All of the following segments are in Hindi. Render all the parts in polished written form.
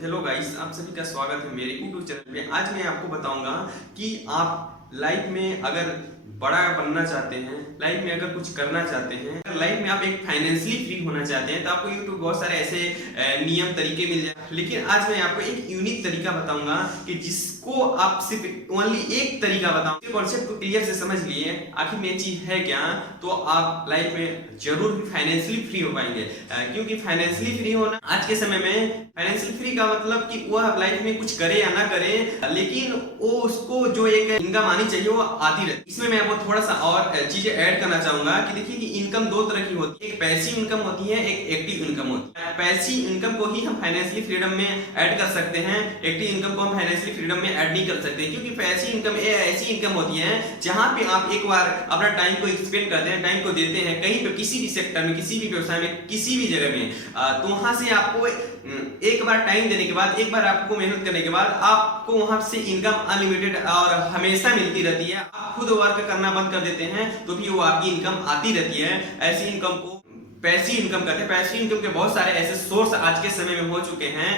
हेलो गाइस, आप सभी का स्वागत है मेरे यूट्यूब चैनल पे। आज मैं आपको बताऊंगा कि आप लाइफ में अगर बड़ा बनना चाहते हैं, लाइफ में अगर कुछ करना चाहते हैं, अगर लाइफ में आप एक फाइनेंशियली फ्री होना चाहते हैं तो आपको यूट्यूब बहुत सारे ऐसे नियम तरीके मिल जाए। लेकिन आज मैं आपको एक यूनिक तरीका बताऊंगा कि जिसको आप सिर्फ ओनली एक तरीका बताऊंगा। कॉन्सेप्ट को क्लियर से समझ लिए आखिर में चीज है क्या, तो आप लाइफ में जरूर फाइनेंशियली फ्री हो पाएंगे। क्योंकि फाइनेंशियली फ्री होना आज के समय में, फाइनेंशियल फ्री का मतलब कि वह लाइफ में कुछ करे या ना करे, लेकिन वो उसको जो एक इनकम आनी चाहिए वो आती रहती। इसमें मैं आपको थोड़ा सा और चीजें ऐड करना चाहूंगा कि देखिए कि इनकम दो तरह की होती है, एक पैसिव इनकम होती है, एक एक्टिव इनकम होती है। पैसिव इनकम को ही हम फाइनेंशियली फ्रीडम में ऐड कर सकते हैं, एक्टिव इनकम को हम फाइनेंशियली फ्रीडम में ऐड नहीं कर सकते। क्योंकि पैसिव इनकम ऐसी इनकम होती है जहां पे आप एक बार अपना टाइम को एक्सपेंड करते हैं, टाइम को देते हैं कहीं पे, किसी भी सेक्टर में, किसी भी व्यवसाय में, किसी भी जगह में, तो वहां से आपको एक बार टाइम देने के बाद, एक बार आपको मेहनत करने के बाद आपको वहां से इनकम अनलिमिटेड और हमेशा मिलती रहती है। आप खुद वर्क करना बंद कर देते हैं तो भी वो आपकी इनकम आती रहती है। ऐसी इनकम को पैसिव इनकम कहते हैं। पैसिव इनकम के बहुत सारे ऐसे सोर्स आज के समय में हो चुके हैं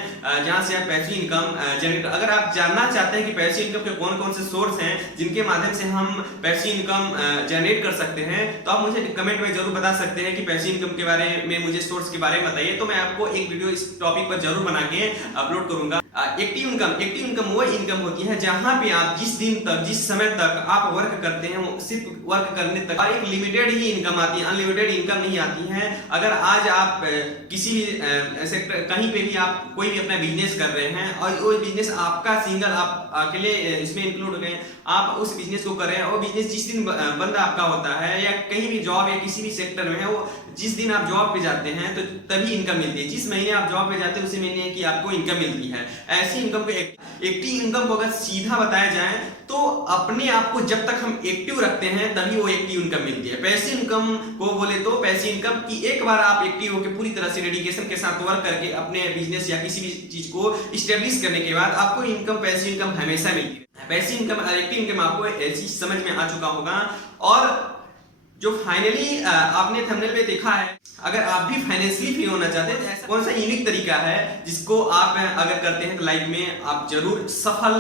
जहां से आप पैसिव इनकम जनरेट। अगर आप जानना चाहते हैं कि पैसिव इनकम के कौन कौन से सोर्स हैं जिनके माध्यम से हम पैसिव इनकम जनरेट कर सकते हैं, तो आप मुझे कमेंट में जरूर बता सकते हैं कि पैसिव इनकम के बारे में मुझे सोर्स के बारे में बताइए, तो मैं आपको एक वीडियो इस टॉपिक पर जरूर बना के अपलोड करूंगा। एक्टिव इनकम वो इनकम होती है जहां पे आप जिस दिन तक, जिस समय तक आप वर्क करते हैं, सिर्फ वर्क करने तक, और एक लिमिटेड ही इनकम आती है, अनलिमिटेड इनकम नहीं आती है। अगर आज आप किसी भी सेक्टर, कहीं पे भी आप कोई भी अपना बिजनेस कर रहे हैं और वो बिजनेस आपका सिंगल, आप अकेले इसमें इंक्लूड हो गए, आप उस बिजनेस को कर रहे हैं और बिजनेस जिस दिन बंद आपका होता है, या कहीं भी जॉब या किसी भी सेक्टर में है, वो जिस दिन आप जॉब पे जाते हैं तो तभी इनकम मिलती है। जिस महीने आप जॉब पे जाते हैं उसी महीने की आपको इनकम मिलती है। ऐसी इनकम को एक्टिव इनकम को अगर सीधा बताया जाए तो अपने आप को जब तक हम एक्टिव रखते हैं तभी वो एक्टिव इनकम मिलती है। पैसिव इनकम को बोले तो पैसिव इनकम की एक बार आप एक्टिव होकर पूरी तरह से डेडिकेशन के साथ वर्क करके अपने बिजनेस या किसी भी चीज को स्टेब्लिश करने के बाद आपको इनकम, पैसिव इनकम हमेशा मिलती है। पैसिव इनकम और एक्टिव इनकम आपको ऐसी समझ में आ चुका होगा। और जो फाइनली आपने थंबनेल पे देखा है, अगर आप भी फाइनेंशियली फ्री होना चाहते हैं तो ऐसा कौन सा यूनिक तरीका है जिसको आप अगर करते हैं तो लाइफ में आप जरूर सफल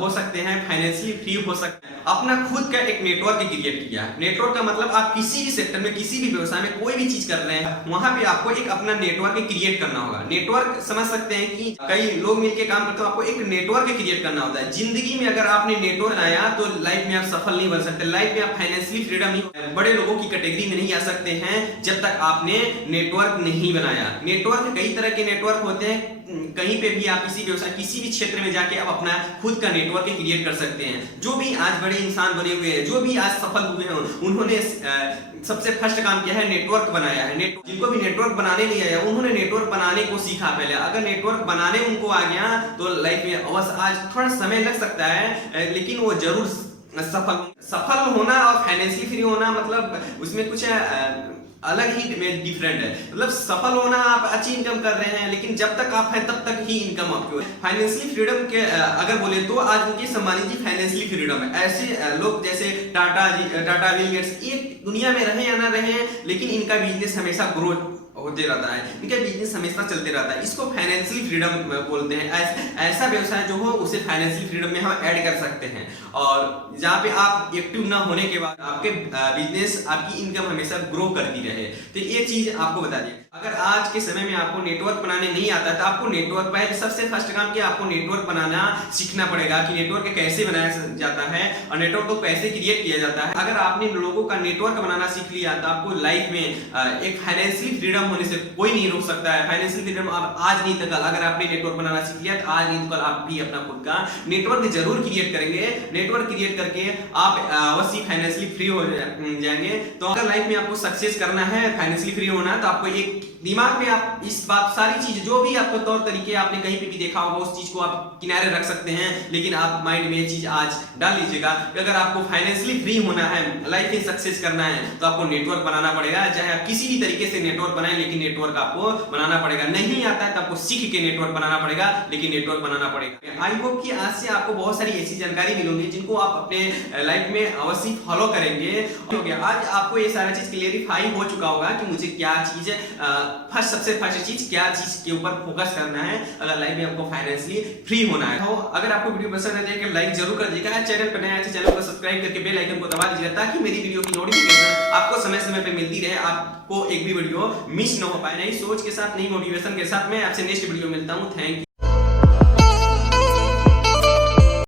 हो सकते हैं, फाइनेंशियली फ्री हो सकते हैं। अपना खुद का एक नेटवर्क क्रिएट किया। नेटवर्क का मतलब आप किसी भी सेक्टर में, किसी भी व्यवसाय में कोई भी चीज कर रहे हैं, वहां पे आपको एक अपना नेटवर्क क्रिएट करना होगा। नेटवर्क समझ सकते हैं कि कई लोग मिलकर काम करते हो, आपको एक नेटवर्क क्रिएट करना होता है। जिंदगी में अगर आपने नेटवर्क आया तो लाइफ में आप सफल नहीं बन सकते, लाइफ में आप फाइनेंशियली फ्रीडम नहीं, बड़े लोगों की कैटेगरी में नहीं आ सकते हैं जब तक आपने नेटवर्क नहीं बनाया। नेटवर्क कई तरह के नेटवर्क होते हैं। कहीं पे भी आप किसी व्यवसाय, किसी भी क्षेत्र में जाके आप अपना खुद का नेटवर्क क्रिएट कर सकते हैं। जो भी आज बड़े इंसान बने हुए हैं, जो भी आज सफल हुए हैं, उन्होंने सबसे फर्स्ट काम किया है, नेटवर्क बनाया है। जिनको भी नेटवर्क बनाने नहीं आया, उन्होंने नेटवर्क बनाने को सीखा पहले। अगर नेटवर्क बनाने उनको आ गया तो लाइफ में अवश्य, आज थोड़ा समय लग सकता है लेकिन वो जरूर सफल होना और फाइनेंशियली फ्री होना, मतलब उसमें कुछ अलग ही डिफरेंट है। मतलब सफल होना, आप अच्छी इनकम कर रहे हैं, लेकिन जब तक आप हैं तब तक ही इनकम आपकी। फाइनेंशियली फ्रीडम के अगर बोले तो आज उनकी सम्मानित जी फाइनेंशियली फ्रीडम है। ऐसे लोग जैसे टाटा जी, टाटा, बिल गेट्स, ये दुनिया में रहे या ना रहे, लेकिन इनका बिजनेस हमेशा ग्रोथ होते रहता है, इनका बिजनेस हमेशा चलते रहता है। इसको फाइनेंशियली फ्रीडम बोलते हैं। ऐसा व्यवसाय जो हो उसे फाइनेंशियल फ्रीडम में हम ऐड कर सकते हैं। और जहाँ पे आप एक्टिव ना होने के बाद आपके बिजनेस, आपकी इनकम हमेशा ग्रो करती रहे। तो ये चीज आपको बता दें। अगर आज के समय में आपको नेटवर्क बनाने नहीं आता तो आपको नेटवर्क, पहले सबसे फर्स्ट काम किया, आपको नेटवर्क बनाना सीखना पड़ेगा कि नेटवर्क कैसे बनाया जाता है और नेटवर्क को कैसे क्रिएट किया जाता है। अगर आपने लोगों का नेटवर्क बनाना सीख लिया तो आपको लाइफ में एक फाइनेंशियली फ्रीडम होने से कोई नहीं रोक सकता है। फाइनेंशियल फ्रीडम आप आज नहीं तो कल, अगर आपने नेटवर्क बनाना सीख लिया तो आज नहीं तो कल आप भी अपना खुद का नेटवर्क जरूर क्रिएट करेंगे। नेटवर्क क्रिएट करके आप अवश्य फाइनेंशियली फ्री हो जाएंगे। तो अगर लाइफ में आपको सक्सेस करना है, फाइनेंशियली फ्री होना है, तो आपको एक दिमाग में आप इस बात, सारी चीज जो भी आपको तौर तरीके आपने कहीं पे भी देखा होगा, उस चीज को आप किनारे रख सकते हैं, लेकिन आप माइंड में ये चीज आज डाल लीजिएगा कि अगर आपको फाइनेंशियली फ्री होना है, लाइफ में सक्सेस करना है, तो आपको नेटवर्क बनाना पड़ेगा। चाहे आप किसी भी तरीके से नेटवर्क बनाएं, लेकिन नेटवर्क आपको बनाना पड़ेगा। नहीं आता है तो आपको सीख के नेटवर्क बनाना पड़ेगा, लेकिन नेटवर्क बनाना पड़ेगा। आई होप कि आज से आपको बहुत सारी ऐसी जानकारी मिलेंगी जिनको आप अपने लाइफ में अवश्य फॉलो करेंगे। हो गया, आज आपको ये सारा चीज क्लियरिफाई हो चुका होगा कि मुझे क्या चीज सबसे फर्स्ट चीज क्या चीज के ऊपर फोकस करना है अगर लाइफ में आपको फाइनेंशियली फ्री होना है। तो अगर आपको वीडियो पसंद है तो लाइक जरूर कर दीजिएगा, चैनल पर नया है तो चैनल को सब्सक्राइब करके बेल आइकन को दबा दीजिएगा ताकि मेरी वीडियो की नोटिफिकेशन आपको समय समय पे मिलती रहे, आपको एक भी वीडियो मिस ना हो पाए। नई सोच के साथ, नई मोटिवेशन के साथ मैं आपसे नेक्स्ट वीडियो मिलता हूँ। Thank you.